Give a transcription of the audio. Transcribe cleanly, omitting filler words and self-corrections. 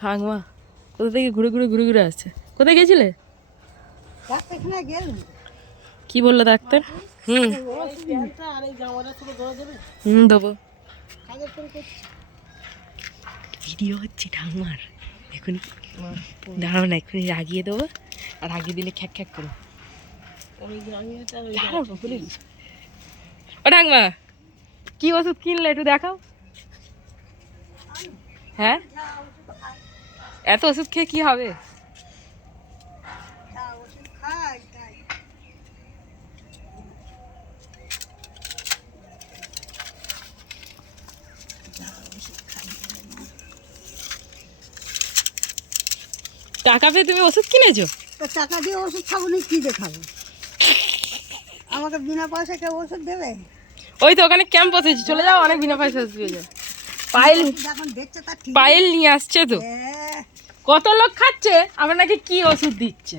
ঠাকমা কোথা থেকে ঘুরে ঘুরে ঘুরে ঘুরে আসছে। কোথায় গেছিলে? কি বললো ডাক্তার? দেবো। ভিডিও হচ্ছে ঠাকমার এখনই, দাঁড়াও না, এক্ষুনি রাগিয়ে দেবো। আর রাগিয়ে দিলে খ্যাক খ্যাক করো। ও ঠাকমা, কি ওষুধ কিনলে একটু দেখাও। হ্যাঁ, এত ওষুধ খেয়ে কি হবে? টাকা পেয়ে তুমি ওষুধ কিনেছো? টাকা দিয়ে ওষুধ খাবো না, কি দেখাবো? আমাকে বিনা পয়সা কেউ ওষুধ দেবে? ওই তো ওখানে ক্যাম্প বসেছি, চলে যাও, অনেক বিনা পয়সা ওষুধ পেয়ে যাও। পায়েল, যখন দেখছে তার ঠিক। পায়েল নিয়ে আসছে তো, কত লোক খাচ্ছে, আবার নাকি কি ওষুধ দিচ্ছে।